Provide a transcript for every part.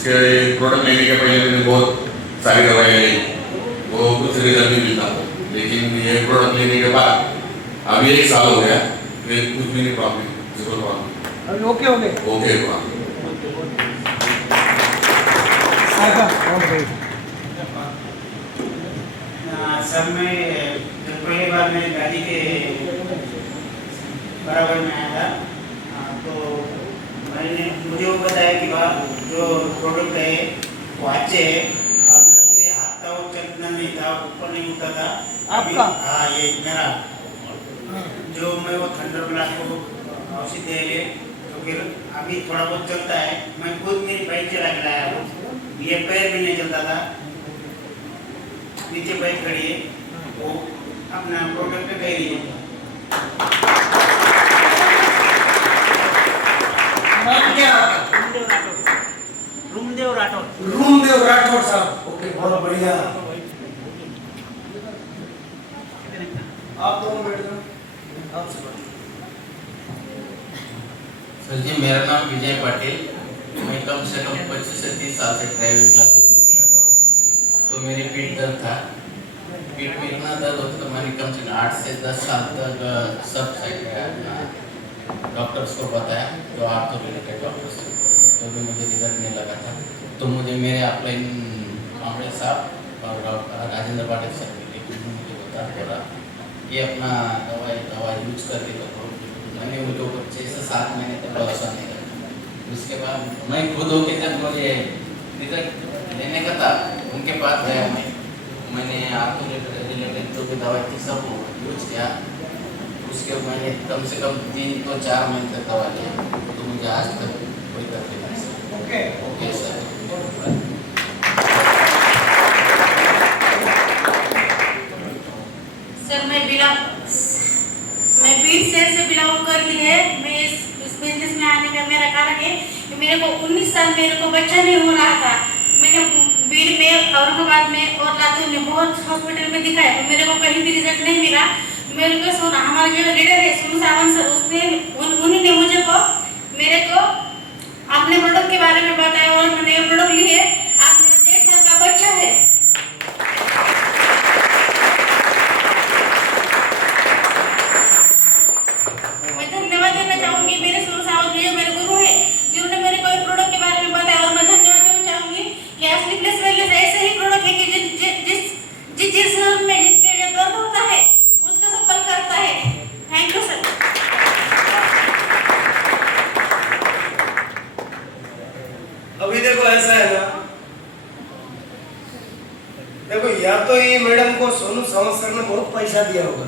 इसके प्रोडक्ट लेने के पहले मैंने बहुत सारी दवाई ली, वो कुछ रिजल्ट नहीं मिलता, लेकिन ये प्रोडक्ट लेने के बाद अभी 1 साल हो गया, फिर कुछ भी नहीं प्रॉब्लम, जीरो प्रॉब्लम, अभी ओके हो गए। ओके हुआ। सर मैं जब पहली बार मैं गाड़ी के बराबर में आया था, तो मैंने मुझे वो बताया कि वह जो प्रोडक्ट है वो अच्छे है, और मेरा जो ये हाथ था वो चलना नहीं था, ऊपर नहीं उठता था। आपका? हाँ, ये मेरा जो मैं वो थंडर ब्लास्ट को औषधि दे लिए, तो फिर अभी थोड़ा बहुत चलता है। मैं खुद मेरी बाइक चला के लाया हूँ, ये पैर भी नहीं चलता था, नीचे बाइक खड़ी है, वो अपना प्रोडक्ट पे गई है। रूमदेव राठौर साहब, ओके, बहुत बढ़िया। आप दोनों बैठ जाओ, आपसे बात। सर जी, मेरा नाम विजय पाटिल, मैं कम से कम 25 से 30 साल से ड्राइविंग क्लास बिजनेस कर रहा हूँ। तो मेरी पीठ दर्द था, पीठ में इतना दर्द होता तो मैंने कम से कम 8 से 10 साल तक सब डॉक्टर्स को बताया, जो आर्थो रिलेटेड डॉक्टर्स, तो भी मुझे रिजल्ट नहीं लगा था। तो मुझे मेरे अपलाइन कांबड़े साहब और राजेंद्र पाटिल सर मुझे बता बोला ये अपना दवा यूज करके तो मैंने उनके ऊपर 6 से 7 महीने तक भरोसा नहीं रखा। उसके बाद मैं खुद होके जब मुझे रिजल्ट लेने का था, उनके पास गया मैंने आर्थो रिलेटेड जो भी दवाई थी सब यूज किया। उसके मैंने कम से कम 3 तो 4 महीने तक दवा लिया, तो मुझे आज तक कोई तकलीफ नहीं sir. Okay okay sir. Sir मैं बीड़ शहर से बिलोंग करती है। मैं इस बिजनेस में आने का मेरा कारण है कि मेरे को 19 साल मेरे को बच्चा नहीं हो रहा था। मैंने बीड़ में, औरंगाबाद में और लातूर में बहुत हॉस्पिटल में दिखाया, तो मेरे को कहीं भी रिजल्ट नहीं मिला। मेरे को सुना हमारे जो लीडर है सोनू सावंत सर, उन्होंने मुझे को मेरे को अपने प्रोडक्ट के बारे में बताया और मैंने ये प्रोडक्ट लिए। आज मेरा 1.5 साल का बच्चा है। मैं धन्यवाद देना चाहूंगी मेरे सोनू सावंत जी, मेरे गुरु है, जिन्होंने मेरे को प्रोडक्ट के बारे में बताया। और मैं धन्यवाद देना चाहूंगी कि स्लीपलेस वेलनेस ऐसे ही प्रोडक्ट है कि जिस में जिसके लिए दर्द होता है उसका सफल करता है। Thank you sir. अभी देखो ऐसा है ना, देखो या तो ये मैडम को सोनू सावंत सर ने बहुत पैसा दिया होगा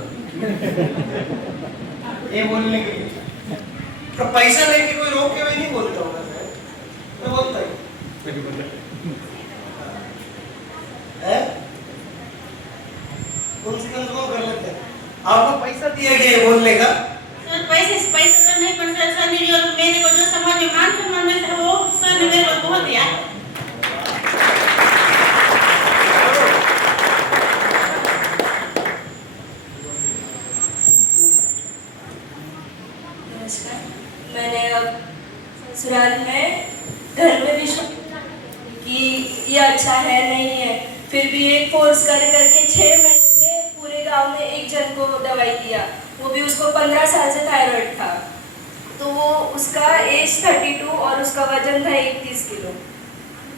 ये बोलने के लिए, तो पैसा लेके कोई रोक के हुए नहीं बोलता होगा सर, मैं बोलता है उनसे कंट्रोल कर लेते हैं। आपको पैसा दिया गया है बोलने का? सर पैसा तो नहीं, पर सर ने जो मेरे को जो समाज में मान सम्मान मिलता है वो सर ने मेरे को बहुत दिया। नमस्कार, मैंने अब ससुराल में घर में भी कि ये अच्छा है नहीं है, फिर भी एक फोर्स करके 6 महीने पूरे गांव में एक जन को दवाई दिया, वो भी उसको 15 साल से थायराइड था। तो वो उसका एज 32 और उसका वजन था 31 किलो।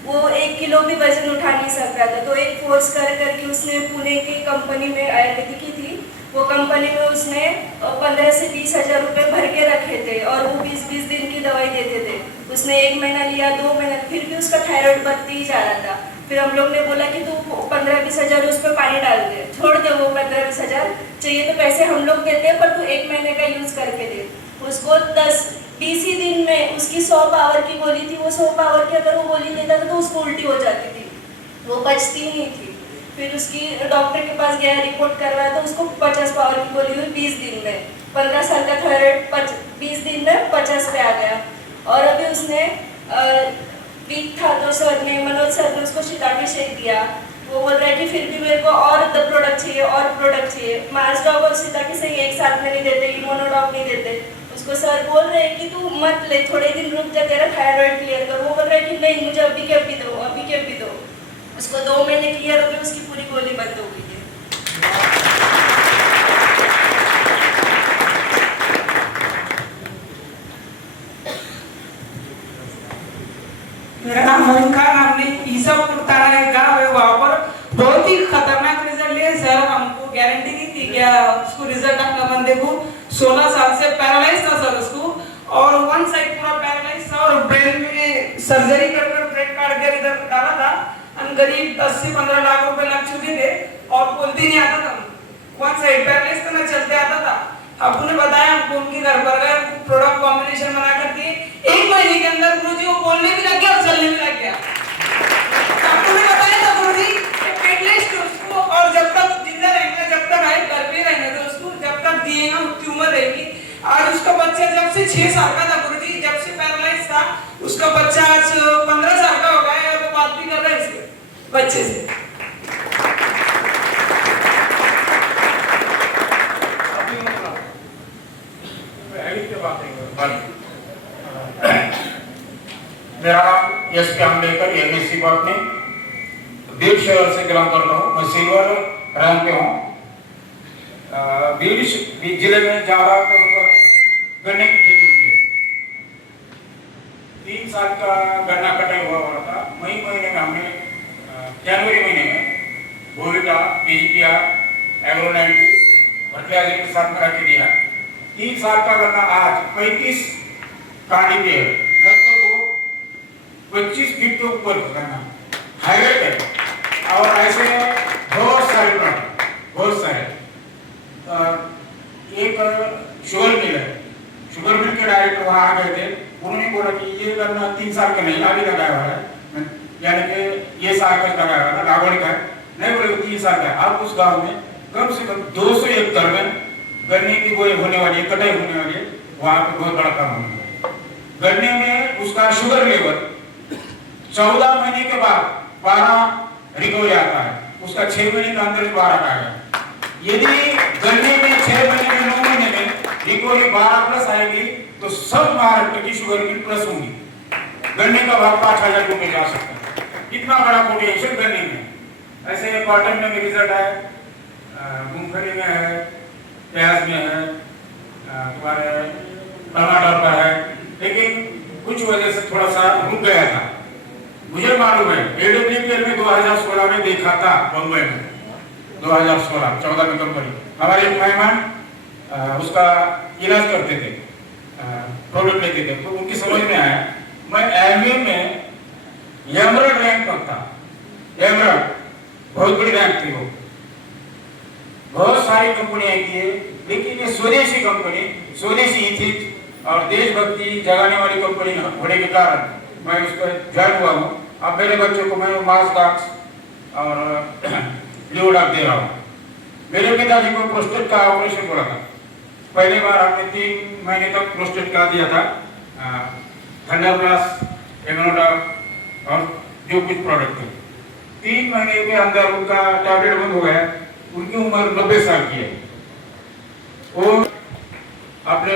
वो 1 किलो भी वजन उठा नहीं सक रहा था। तो एक फोर्स करके उसने पुणे की कंपनी में आयुर्वेदिक की थी, वो कंपनी में उसने 15 से 20 हजार रुपये भर के रखे थे और वो 20-20 दिन की दवाई देते थे। उसने 1 महीना लिया, 2 महीना, फिर भी उसका थायराइड बढ़ती ही जा रहा था। फिर हम लोग ने बोला कि तू 15-20 हजार उस पर पानी डाल दे, छोड़ दे, वो 15-20 हजार चाहिए तो पैसे हम लोग देते हैं, पर तू 1 महीने का यूज करके दे। उसको 10-20 ही दिन में उसकी 100 पावर की गोली थी, वो 100 पावर की अगर वो गोली लेता था तो उसको उल्टी हो जाती थी, वो बचती नहीं थी। फिर उसकी डॉक्टर के पास गया, रिपोर्ट करवाया तो उसको 50 पावर की गोली हुई 20 दिन में। 15 साल का थायराइड 20 दिन में 50 पे आ गया। और अभी उसने वीक था तो सर ने, मनोज सर ने उसको शिकागो शेक दिया। वो बोल रहा है कि फिर भी मेरे को और प्रोडक्ट चाहिए और प्रोडक्ट चाहिए। मार्सडॉग और शिकागो से एक साथ में नहीं देते, इम्यूनोडॉग नहीं देते। उसको सर बोल रहे हैं कि तू मत ले, थोड़े दिन रुक जा, तेरा थायराइड क्लियर कर। वो बोल रहा है कि नहीं, मुझे अभी के अभी दो, अभी के अभी दो। उसको 2 महीने क्लियर हो गए, उसकी पूरी गोली बंद हो गई है। मेरा नाम मोहन खान, हमने ईसापुर थाना एक गाँव है, वहाँ पर बहुत ही खतरनाक रिजल्ट लिए सर। हमको गारंटी नहीं थी क्या उसको रिजल्ट अपना बंदे को 16 साल से पैरालाइज था सर उसको, और 1 साइड पूरा पैरालाइज था और ब्रेन में सर्जरी कर ब्रेन काट के इधर डाला था। हम करीब 10 से 15 लाख रुपए लग चुके थे और बोलते नहीं आता था, 1 साइड पैरालाइज था, ना चलते आता था। आपने बताया, हमको उनके घर पर गए, प्रोडक्ट कॉम्बिनेशन बना कर दिए। 1 महीने के अंदर गुरुजी वो बोलने भी लग गया और चलने भी लग गया। आपने बताया था गुरुजी पेटलेस उसको, और जब तक जिंदा रहेंगे, जब तक आए घर पे रहेंगे तो उसको जब तक दिएगा ट्यूमर रहेगी। आज उसका बच्चा जब से 6 साल का था गुरुजी, जब से पैरालाइज था, उसका बच्चा आज 15 साल का हो गया है और वो बात भी कर रहा है इसके बच्चे से। मेरा नाम एस के आम्बेडकर, MSc बॉटनी, बीड शहर से बिलोंग करता हूँ। मैं सिल्वर रैंक पे हूँ। बीड जिले में ज्यादा गन्ने की खेती होती है। 3 साल का गन्ना कटाई हुआ था। मई महीने में हमने जनवरी महीने में बोविटा, PGPR, एग्रो-90 फर्टिलाइजर के साथ मिला के दिया। 3 साल का गन्ना आज 35 कांडी पे है, लगभग वो 25 फीट के ऊपर गन्ना हाईवेट है। और ऐसे बहुत सारे प्रोडक्ट, बहुत सारे। एक शुगर मिल है, शुगर मिल के डायरेक्टर वहाँ आ गए थे। उन्होंने बोला कि ये गन्ना 3 साल का नहीं, अभी लगाया हुआ है, यानी कि ये साल का लगाया हुआ है, लागवड़ का है, नहीं बोले 3 साल का है। आप उस गाँव में कम से कम 200 एकड़ में गन्ने की बोई होने वाली है, कटाई होने वाली है, वहाँ पे बहुत बड़ा काम होने वाला है। गन्ने में उसका शुगर लेवल 14 महीने के बाद 12 रिकवरी आता है, उसका 6 महीने के अंदर 12 का आएगा। यदि गन्ने में 6 महीने में 9 महीने में रिकवरी 12 प्लस आएगी तो सब महाराष्ट्र की शुगर मिल प्लस होंगी। गन्ने का भाव 5000 रुपये जा सकता है। कितना बड़ा पोटेंशियल गन्ने में। ऐसे कॉटन में भी रिजल्ट है, मूंगफली में है, प्याज में है, तुम्हारे टमाटर का है, लेकिन कुछ वजह से थोड़ा सा रुक गया था। मुझे मालूम है AWPL में 2016 में देखा था, बम्बई में 2016 14 में कंपनी। हमारे एक मेहमान उसका इलाज करते थे, प्रोडक्ट लेते थे, तो उनकी समझ में आया। मैं MA में एमरल्ड रैंक पर था, एमरल्ड बहुत बड़ी रैंक थी वो। बहुत सारी कंपनियां की है, लेकिन ये स्वदेशी कंपनी, स्वदेशी इथिक्स और देशभक्ति जगाने वाली कंपनी होने के कारण मैं उसको ज्वाइन हुआ हूँ। अब मेरे बच्चों को मैं मास डॉक्स और लियो डॉक दे रहा हूँ। मेरे पिताजी को प्रोस्टेट का ऑपरेशन हुआ था। पहली बार हमने 3 महीने तक प्रोस्टेट का दिया था, थंडर प्लस, एग्रोडॉक और जो कुछ प्रोडक्ट थे। 3 महीने के अंदर उनका टैबलेट बंद हो गया। उनकी उम्र 90 साल की है। वो अपने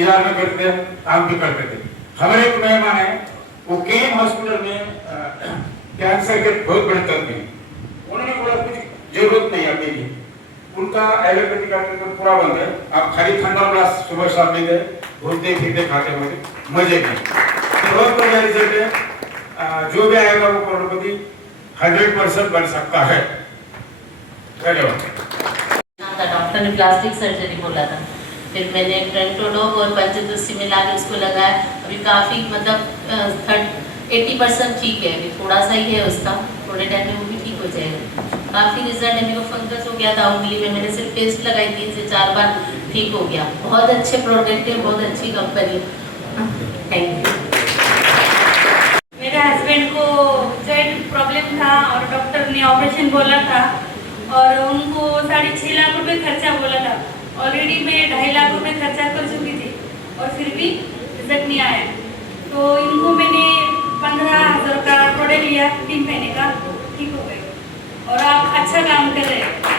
इलाज में करते काम भी करते थे। हमारे एक मेहमान है, वो केम हॉस्पिटल में कैंसर के बहुत बड़े तज्ञ हैं। उन्होंने बोला कुछ जरूरत नहीं आपके लिए, उनका एलोपैथी का ट्रीटमेंट पूरा बंद है। आप खाली ठंडा ग्लास सुबह शाम ले गए, घूमते फिरते खाते हुए मजे में। बहुत बढ़िया रिजल्ट है। जो भी आएगा वो करोड़पति 100% बन सकता है। डॉक्टर ने प्लास्टिक सर्जरी बोला था, फिर मैंने फ्रंटोडोक और पंचतुलसी मिला के उसको लगाया। अभी काफ़ी मतलब 80% ठीक है, अभी थोड़ा सा ही है उसका, थोड़े टाइम में वो भी ठीक हो जाएगा। काफ़ी रिजल्ट है। मेरे को फंगस हो गया था उंगली में, मैंने सिर्फ पेस्ट लगाई 3 से 4 बार, ठीक हो गया। बहुत अच्छे प्रोडक्ट है, बहुत अच्छी कंपनी। Thank you. मेरे हस्बैंड को जॉइंट प्रॉब्लम था और डॉक्टर ने ऑपरेशन बोला था और उनको 6.5 लाख रुपए खर्चा बोला था। ऑलरेडी मैं 2.5 लाख रुपए खर्चा कर चुकी थी और फिर भी रिजल्ट नहीं आया। तो इनको मैंने 15,000 का प्रोडक्ट लिया, 3 महीने का, ठीक हो गए। और आप अच्छा काम कर रहे हैं।